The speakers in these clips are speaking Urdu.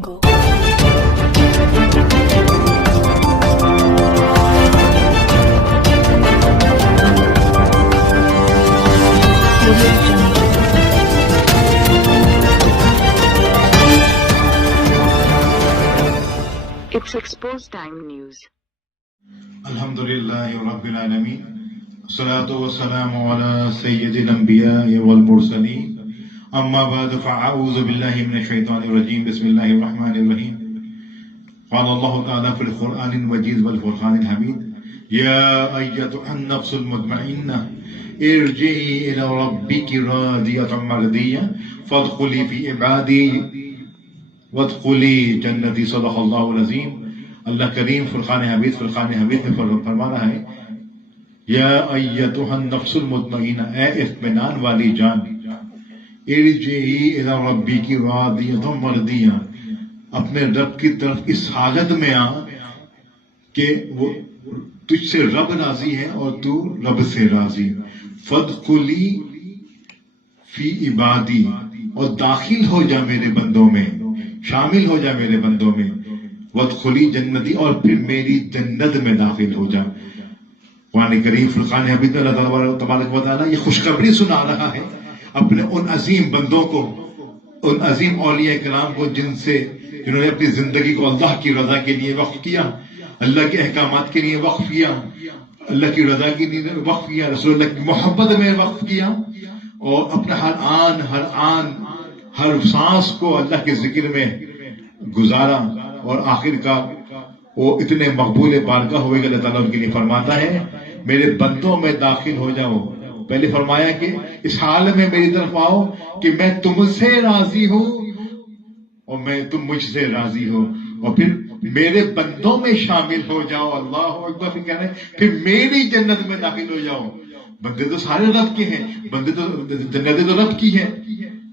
Go. It's Exposed Time News. الحمدللہ رب العالمین الصلاة والسلام على سید الانبیاء والمرسلین اما بعد فاعوذ باللہ من الشیطان الرجیم بسم اللہ الرحمن الرحیم قال اللہ تعالی فی القرآن المجید والفرقان الحمید یا ایتها النفس المطمئنہ ارجعی الی ربک راضیۃ مرضیہ فادخلی فی عبادی وادخلی جنتی صدق اللہ العظیم۔ اللہ کریم فرقان حمید میں فرما رہا ہے یا ایتها النفس المطمئنہ، اے اطمینان والی جان، ارجعی الی ربک راضیۃ مرضیہ، اپنے رب کی طرف اس حالت میں آ کہ وہ تجھ سے رب راضی ہے اور تو رب سے راضی۔ فادخلی فی عبادی، اور داخل ہو جا میرے بندوں میں، شامل ہو جا میرے بندوں میں، وادخلی جنتی، اور پھر میری جنت میں داخل ہو جا۔ قرآن کریم فرقان حمید میں اللہ تبارک و تعالیٰ یہ خوشخبری سنا رہا ہے اپنے ان عظیم بندوں کو، ان عظیم اولیاء کرام کو جنہوں نے اپنی زندگی کو اللہ کی رضا کے لیے وقف کیا، اللہ کے احکامات کے لیے وقف کیا، اللہ کی رضا کے لیے وقف کیا، رسول اللہ کی محبت میں وقف کیا، اور اپنا ہر آن ہر سانس کو اللہ کے ذکر میں گزارا، اور آخر کا وہ اتنے مقبول بارگاہ ہوئے کہ اللہ تعالیٰ ان کے لیے فرماتا ہے میرے بندوں میں داخل ہو جاؤ۔ پہلے فرمایا کہ اس حال میں میری طرف آؤ کہ میں تم سے راضی ہوں اور تم مجھ سے راضی ہو، اور پھر میرے بندوں میں شامل ہو جاؤ۔ اللہ اکبر، پھر کہہ رہے ہیں پھر میری جنت میں داخل ہو جاؤ۔ بندے تو سارے رب کے ہیں، بندے تو جنتیں تو رب کی ہیں،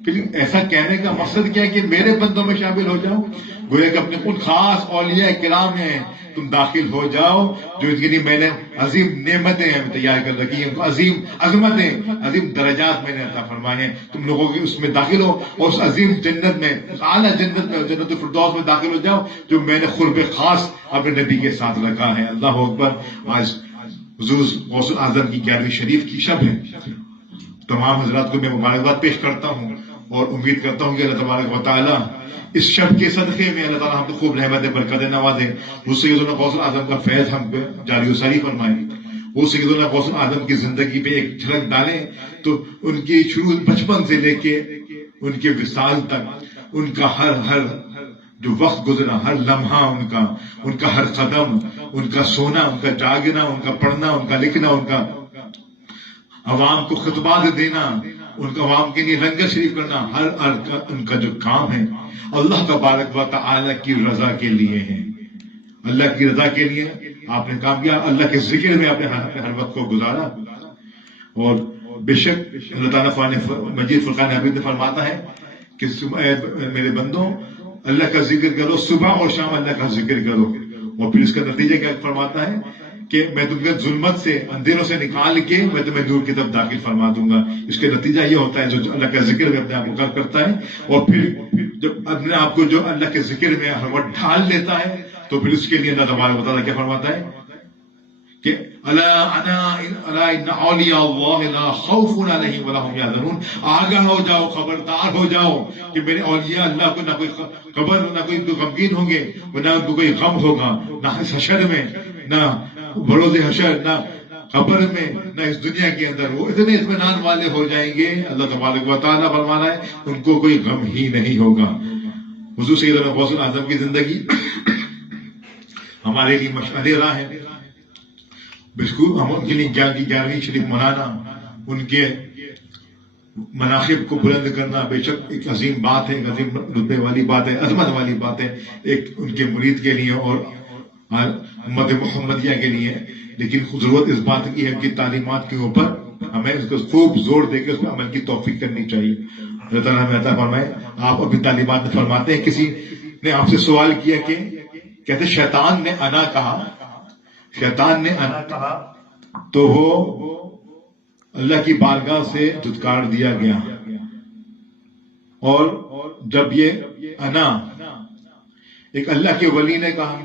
پھر ایسا کہنے کا مقصد کیا ہے کہ میرے بندوں میں شامل ہو جاؤ؟ گویا کہ اپنے ان خاص اولیاء کرام ہیں تم داخل ہو جاؤ جو ان کے لیے میں نے عظیم نعمتیں تیار کر رکھی ہیں، عظیم عظمتیں، عظیم درجات میں نے عطا فرمائے ہیں، تم لوگوں کے اس میں داخل ہو، اور اس عظیم جنت میں، اس اعلیٰ جنت میں، جنت الفردوس میں داخل ہو جاؤ جو میں نے قرب خاص اپنے نبی کے ساتھ رکھا ہے۔ اللہ اکبر۔ آج حضور غوث الاعظم کی 11ویں شریف کی شب ہے۔ تمام حضرات کو میں مبارکباد پیش کرتا ہوں اور امید کرتا ہوں کہ اللہ تبارک و تعالیٰ اس شب کے صدقے میں اللہ تعالیٰ ہم کو خوب رحمت برکت نوازے، وہ سیدنا غوث الاعظم کا فیض ہم پہ جاری و ساری فرمائے، وہ سیدنا غوث الاعظم کی زندگی پہ ایک جھلک ڈالیں تو ان کی شروع بچپن سے لے کے ان کے وصال تک ان کا ہر جو وقت گزرا، ہر لمحہ ان کا ہر قدم، ان کا سونا، ان کا جاگنا، ان کا پڑھنا، ان کا لکھنا، ان کا عوام کو خطبات دینا، ان کا عوام کے لیے لنگر شریف کرنا، ہر ان کا جو کام ہے اللہ تبارک و تعالی کی رضا کے لیے ہے۔ اللہ کی رضا کے لیے آپ نے کام کیا، اللہ کے ذکر میں آپ نے ہر وقت کو گزارا، اور بے شک اللہ تعالیٰ قرآن مجید فرقان حمید میں فرماتا ہے کہ میرے بندوں اللہ کا ذکر کرو، صبح اور شام اللہ کا ذکر کرو، اور پھر اس کا نتیجہ کیا فرماتا ہے کہ میں تم کو ظلمت سے، اندھیروں سے نکال کے میں تمہیں نور کی طرف داخل فرما دوں گا۔ اس کے نتیجہ یہ ہوتا ہے جو اللہ کا ذکر میں اپنے آپ کو کرتا ہے، اور پھر جب اپنے آپ کو جو اللہ کے ذکر میں ہر وقت ڈھال لیتا ہے تو پھر اس کے لیے اللہ تبارک و تعالیٰ کیا فرماتا ہے کہ الا ان اولیاء اللہ لا خوف علیہم ولا هم یحزنون، آگاہ ہو جاؤ، خبردار ہو جاؤ کہ میرے اولیاء اللہ کو نہ کوئی خبر، نہ کوئی غمگین ہوں گے، نہ ان کو کوئی غم ہوگا، نہ حشر میں، نہ بروز حشر، نہ قبر میں، نہ اس دنیا کے اندر، وہ اتنے اطمینان والے ہو جائیں گے۔ اللہ تبارک و تعالیٰ فرما رہا ہے ان کو کوئی غم ہی نہیں ہوگا۔ حضور سیدنا غوث الاعظم کی زندگی ہمارے لیے مشعل راہ ہے، بالکل ہم ان کے لیے 11ویں شریف منانا، ان کے مناقب کو بلند کرنا بے شک ایک عظیم بات ہے، ایک عظیم رتبے والی بات ہے، عظمت والی بات ہے، ایک ان کے مرید کے لیے اور امت محمدیہ کے لیے۔ لیکن ضرورت اس بات کی ہے کہ تعلیمات کے اوپر ہمیں اس کو خوب زور دے کے اس پر عمل کی توفیق کرنی چاہیے۔ اللہ تعالیٰ ہمیں عطا فرمائے۔ آپ اپنی تعلیمات میں فرماتے ہیں، کسی نے آپ سے سوال کیا کہ کہتے شیطان نے انا کہا، شیطان نے انا کہا تو وہ اللہ کی بارگاہ سے دھتکار دیا گیا، اور جب یہ انا ایک اللہ کے ولی نے کہا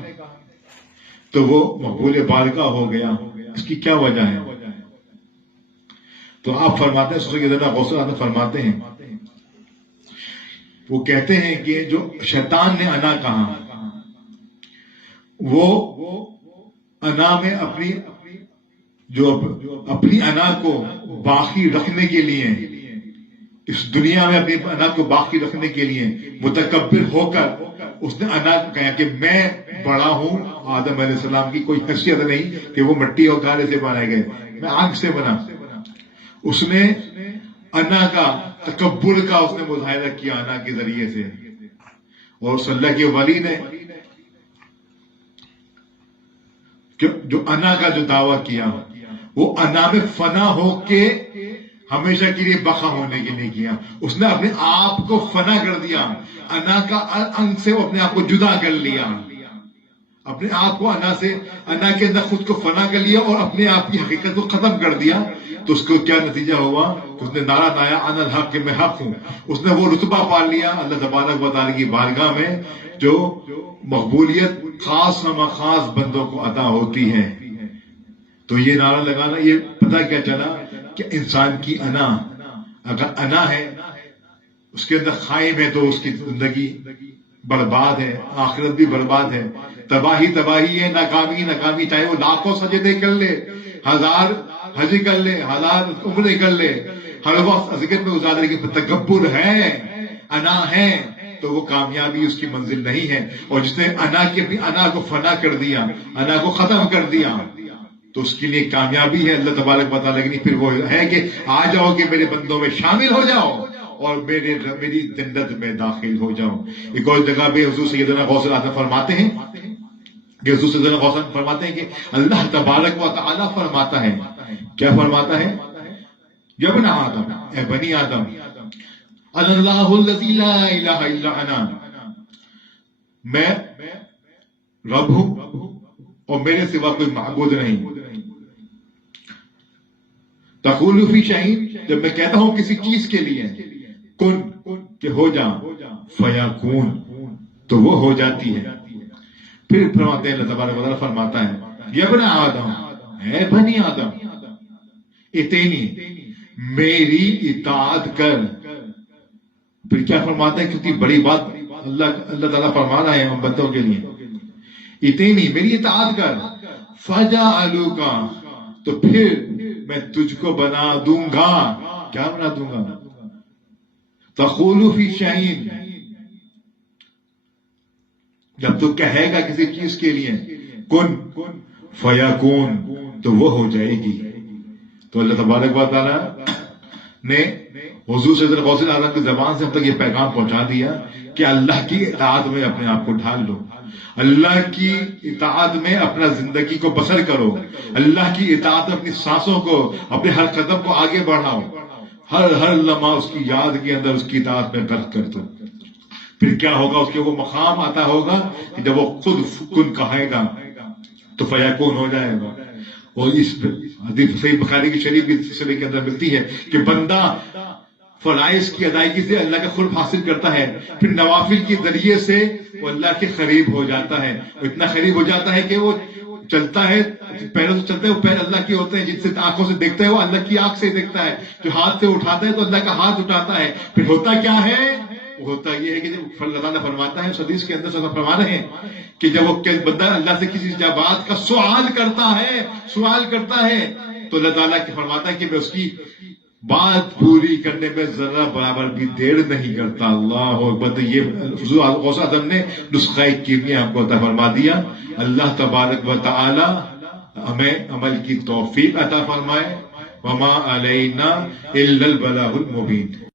تو وہ مقبول بارگاہ ہو گیا. اس کی کیا وجہ ہے؟ تو آپ فرماتے ہیں سیدنا غوث اعظم فرماتے ہیں، وہ کہتے ہیں کہ جو شیطان نے انا کہا، وہ انا میں اپنی انا کو باقی رکھنے کے لیے، اس دنیا میں اپنی انا کو باقی رکھنے کے لیے متکبر ہو کر اس نے انا کو کہا کہ میں بڑا ہوں، آدم علیہ السلام کی کوئی حیثیت نہیں کہ وہ مٹی اور گارے سے بنائے گئے، میں آگ سے بنا. اس نے انا کا، تکبر کا اس نے مظاہرہ کیا انا کے ذریعے سے. اور صلی اللہ کے ولی نے جو انا کا جو دعویٰ کیا، وہ انا میں فنا ہو کے ہمیشہ کے لیے بقا ہونے کے لیے کیا. اس نے اپنے آپ کو فنا کر دیا، انا کا انگ سے وہ اپنے آپ کو جدا کر لیا، اپنے آپ کو انا کے اندر خود کو فنا کر لیا اور اپنے آپ کی حقیقت کو ختم کر دیا. تو اس کو کیا نتیجہ ہوا؟ اس نے نعرہ لایا انا الحق، کہ میں حق ہوں. اس نے وہ رتبہ پا لیا اللہ تبارک و تعالیٰ کی بارگاہ میں جو مقبولیت خاص نما خاص بندوں کو عطا ہوتی ہے. تو یہ نعرہ لگانا، یہ پتہ کیا چلا کہ انسان کی انا، اگر انا ہے اس کے اندر خائم ہے تو اس کی زندگی برباد ہے، آخرت بھی برباد ہے، تباہی ہے، ناکامی. چاہے وہ لاکھوں سجدے کر لے، 1000 حج کر لے، 1000 عمرے کر لے، ہر وقت ذکر میں گزارے، کہ تکبر ہے، انا ہے، تو وہ کامیابی اس کی منزل نہیں ہے. اور جس نے اپنی انا کو فنا کر دیا، انا کو ختم کر دیا، تو اس کے لیے کامیابی ہے اللہ تبارک و تعالیٰ کی. پھر وہ ہے کہ آ جاؤ کہ میرے بندوں میں شامل ہو جاؤ اور میری جنت میں داخل ہو جاؤ. ایک اور جگہ پہ حضور سیدنا غوث اعظم فرماتے ہیں کہ اللہ تبارک و تعالیٰ فرماتا ہے، کیا فرماتا ہے؟ یا ابن آدم، اے بنی آدم، اللہ الذی لا الہ الا انا، میں رب ہوں اور میرے سوا کوئی معبود نہیں. تقول فی شیء، جب میں کہتا ہوں کسی چیز کے لیے کن، کہ ہو جا، فیکون، تو وہ ہو جاتی ہے. پھر فرماتے ہیں اللہ تبارک و تعالیٰ فرماتا ہے یا ابن آدم، اے بنی آدم، اتینی، میری اطاعت کر. پھر کیا فرماتا ہے؟ کتنی بڑی بات اللہ تعالیٰ فرما رہا ہے ہم بندوں کے لیے. اتینی، میری اطاعت کر، فجعلوکا، تو پھر میں تجھ کو بنا دوں گا. کیا بنا دوں گا؟ تقول فی شیء، جب تو کہے گا کسی چیز کے لیے کن فیکون، تو وہ ہو جائے گی. تو اللہ تبارک و تعالیٰ نے حضور سیدنا غوث اعظم کی زبان سے ہم تک یہ پیغام پہنچا دیا کہ اللہ کی اطاعت میں اپنے آپ کو ڈھال لو، اللہ کی اطاعت میں اپنا زندگی کو بسر کرو، اللہ کی اطاعت میں اپنی سانسوں کو، اپنے ہر قدم کو آگے بڑھاؤ، ہر لمحہ اس کی یاد کے اندر اس کی اطاعت میں غرق کر دو. پھر کیا ہوگا؟ اس کے وہ مقام آتا ہوگا کہ جب وہ خود کن کہے گا تو فیکون ہو جائے گا. اور اس حدیث صحیح بخاری کی شریف کی سلسلے کے اندر ملتی ہے کہ بندہ فرائض کی ادائیگی سے اللہ کا قرب حاصل کرتا ہے، پھر نوافل کے ذریعے سے وہ اللہ کے قریب ہو جاتا ہے. وہ اتنا قریب ہو جاتا ہے کہ وہ چلتا ہے، پیروں سے چلتا ہے، وہ پیر اللہ کے ہوتے ہیں. جن سے آنکھوں سے دیکھتا ہے وہ اللہ کی آنکھ سے دیکھتا ہے، جو ہاتھ سے اٹھاتا ہے تو اللہ کا ہاتھ اٹھاتا ہے. پھر ہوتا کیا ہے؟ ہوتا یہ ہے کہ جب اللہ تعالیٰ فرماتا ہے، حدیث کے اندر فرما رہے ہیں کہ جب وہ بندہ اللہ سے کسی بات کا سوال کرتا ہے تو اللہ تعالیٰ فرماتا ہے کہ میں اس کی بات پوری کرنے میں ذرا برابر بھی دیر نہیں کرتا. اللہ اکبر. یہ حضور غوث اعظم نے نسخہ کیمیا ہم کو عطا فرما دیا. اللہ تبارک و تعالی ہمیں عمل کی توفیق عطا فرمائے. وما علینا الا البلاغ المبین.